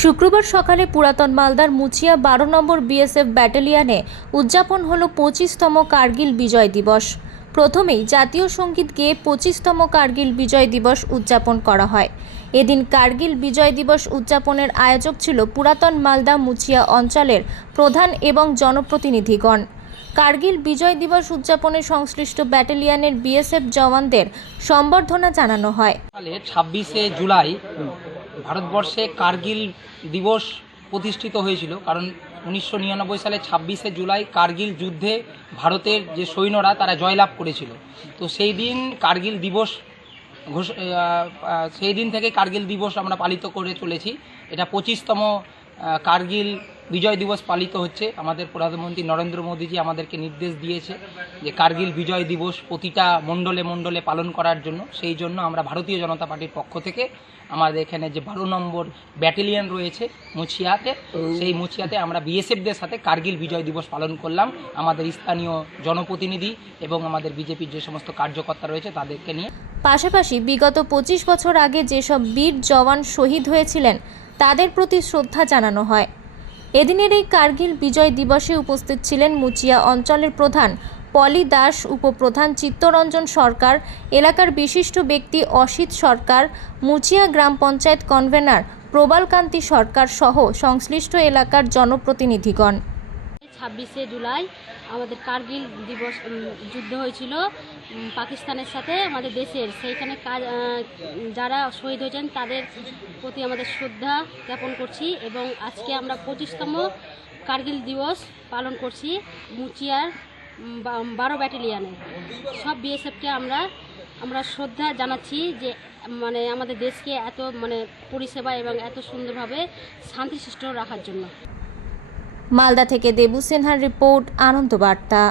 শুক্রবার সকালে পুরাতন মালদার মুচিয়া 12 নম্বর বিএসএফ ব্যাটালিয়নে উদযাপন হলো 25তম কার্গিল বিজয় দিবস। প্রথমেই জাতীয় সঙ্গীত গেয়ে 25তম কার্গিল বিজয় দিবস উদযাপন করা হয়। এদিন কার্গিল বিজয় দিবস উদযাপনের আয়োজক ছিল পুরাতন মালদা মুচিয়া অঞ্চলের প্রধান এবং জনপ্রতিনিধিগণ। কার্গিল বিজয় দিবস উদযাপনে সংশ্লিষ্ট ব্যাটালিয়নের বিএসএফ জওয়ানদের সম্বর্ধনা জানানো হয়। 26শে জুলাই ভারতবর্ষে কার্গিল দিবস প্রতিষ্ঠিত হয়েছিল, কারণ 1999 সালে 26শে জুলাই কার্গিল যুদ্ধে ভারতের যে সৈন্যরা তারা জয়লাভ করেছিল। তো সেই দিন কার্গিল দিবস সেই দিন থেকে কার্গিল দিবস আমরা পালিত করে চলেছি। এটা 25তম কার্গিল বিজয় দিবস পালিত হচ্ছে। আমাদের প্রধানমন্ত্রী নরেন্দ্র মোদীজি আমাদেরকে নির্দেশ দিয়েছে যে কার্গিল বিজয় দিবস প্রতিটা মণ্ডলে মণ্ডলে পালন করার জন্য। সেই জন্য আমরা ভারতীয় জনতা পার্টির পক্ষ থেকে আমাদের এখানে যে 12 নম্বর ব্যাটালিয়ন রয়েছে মুচিয়াতে, সেই মুচিয়াতে আমরা বিএসএফদের সাথে কার্গিল বিজয় দিবস পালন করলাম। আমাদের স্থানীয় জনপ্রতিনিধি এবং আমাদের বিজেপির যে সমস্ত কার্যকর্তা রয়েছে তাদেরকে নিয়ে। পাশাপাশি বিগত 25 বছর আগে যেসব বীর জওয়ান শহীদ হয়েছিলেন তাদের প্রতি শ্রদ্ধা জানানো হয়। এদিনের এই কার্গিল বিজয় দিবসে উপস্থিত ছিলেন মুচিয়া অঞ্চলের প্রধান পলি দাস, উপপ্রধান চিত্তরঞ্জন সরকার, এলাকার বিশিষ্ট ব্যক্তি অসিত সরকার, মুচিয়া গ্রাম পঞ্চায়েত কনভেনার প্রবালকান্তি সরকার সহ সংশ্লিষ্ট এলাকার জনপ্রতিনিধিগণ। 26শে জুলাই আমাদের কার্গিল দিবস যুদ্ধ হয়েছিল পাকিস্তানের সাথে আমাদের দেশের। সেইখানে যারা শহীদ হয়েছেন তাদের প্রতি আমাদের শ্রদ্ধা জ্ঞাপন করছি এবং আজকে আমরা 25তম কার্গিল দিবস পালন করছি মুচিয়ার 12 ব্যাটালিয়নে। সব বিএসএফকে আমরা শ্রদ্ধা জানাচ্ছি যে আমাদের দেশকে এত পরিষেবা এবং এত সুন্দরভাবে শান্তিশিষ্ট রাখার জন্য। মালদা থেকে দেবু সিনহার রিপোর্ট, আনন্দ বার্তা।